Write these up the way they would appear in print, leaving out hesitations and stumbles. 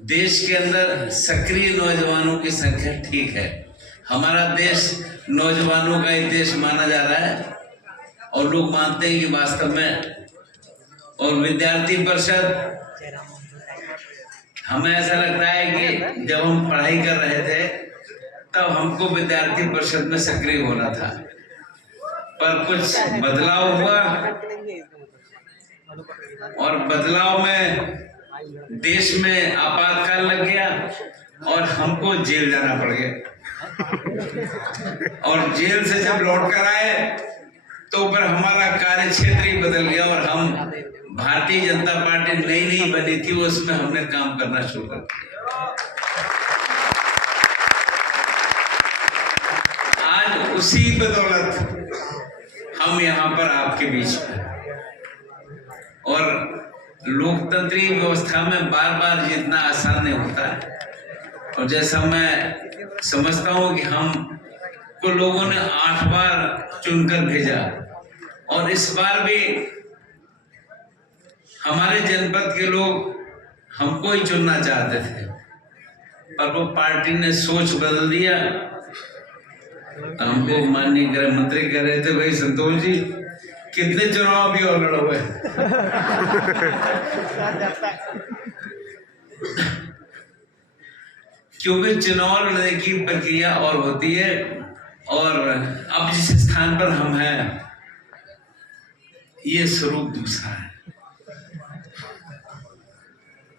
देश के अंदर सक्रिय नौजवानों की संख्या ठीक है। हमारा देश नौजवानों का ही देश माना जा रहा है और लोग मानते हैं कि वास्तव में। और विद्यार्थी परिषद, हमें ऐसा लगता है कि जब हम पढ़ाई कर रहे थे तब हमको विद्यार्थी परिषद में सक्रिय होना था, पर कुछ बदलाव हुआ और बदलाव में देश में आपातकाल लग गया और हमको जेल जाना पड़ गया। और जेल से जब लौट कर आए तो फिर हमारा कार्य क्षेत्र ही बदल गया और हम भारतीय जनता पार्टी नई बनी थी, उसमें हमने काम करना शुरू कर दिया। आज उसी बदौलत हम यहाँ पर आपके बीच में, और लोकतंत्रीय व्यवस्था में बार बार जीतना आसान नहीं होता है। और जैसा मैं समझता हूँ कि हम को लोगों ने 8 बार चुनकर भेजा और इस बार भी हमारे जनपद के लोग हमको ही चुनना चाहते थे, पर वो पार्टी ने सोच बदल दिया। हमको माननीय गृह मंत्री कह रहे थे, भाई संतोष जी कितने चुनाव भी और लड़ोगे। क्योंकि चुनाव लड़ने की प्रक्रिया और होती है और अब जिस स्थान पर हम हैं ये स्वरूप दूसरा है।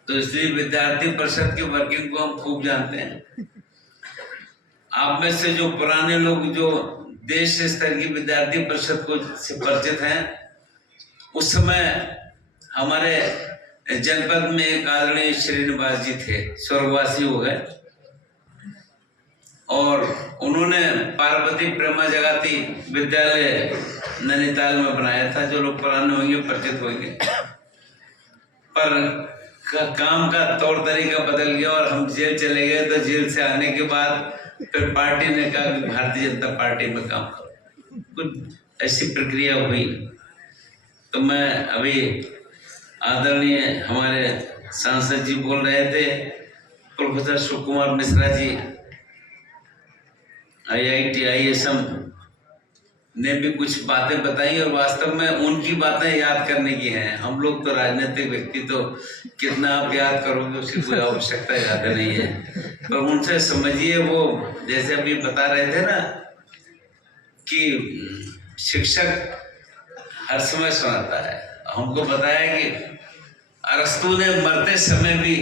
तो इसलिए विद्यार्थी परिषद के वर्किंग को हम खूब जानते हैं। आप में से जो पुराने लोग जो देश स्तर की विद्यार्थी परिषद को से परिचित हैं, उस समय हमारे जनपद में एक आदरणीय श्रीनिवास जी थे, स्वर्गवासी हो गए, और उन्होंने पार्वती प्रेमा जगाती विद्यालय नैनीताल में बनाया था। जो लोग पुराने होंगे परिचित होंगे, पर काम का तौर तरीका बदल गया और हम जेल चले गए। तो जेल से आने के बाद फिर पार्टी ने कहा कि भारतीय जनता पार्टी में काम करो, कुछ ऐसी प्रक्रिया हुई। तो मैं अभी आदरणीय हमारे सांसद जी बोल रहे थे, प्रोफेसर सुकुमार मिश्रा जी IIT ISM ने भी कुछ बातें बताई और वास्तव में उनकी बातें याद करने की हैं। हम लोग तो राजनीतिक व्यक्ति, तो कितना आप याद करोगे उसकी कोई आवश्यकता ज़्यादा नहीं है, पर उनसे समझिए। वो जैसे अभी बता रहे थे ना कि शिक्षक हर समय सुनाता है। हमको बताया कि अरस्तु ने मरते समय भी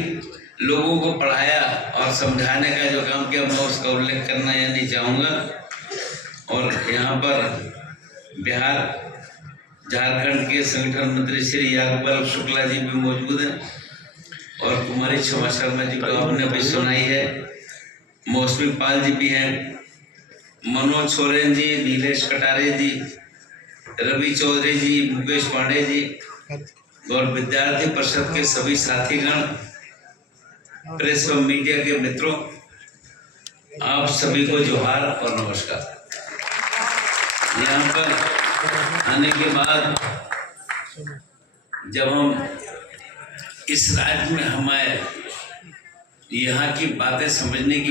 लोगों को पढ़ाया और समझाने का जो काम किया, मैं उसका उल्लेख करना या नहीं चाहूँगा। और यहाँ पर बिहार झारखंड के संगठन मंत्री श्री यादव शुक्ला जी भी मौजूद हैं और कुमारी क्षमा शर्मा जी को आपने भी सुनाई है, मौसमी पाल जी भी हैं, मनोज सोरेन जी, नीलेश कटारे जी, रवि चौधरी जी, मुकेश पांडे जी और विद्यार्थी परिषद के सभी साथीगण, प्रेस व मीडिया के मित्रों, आप सभी को जोहार और नमस्कार। यहाँ पर आने के बाद जब हम इस राज्य में हमारे यहाँ की बातें समझने की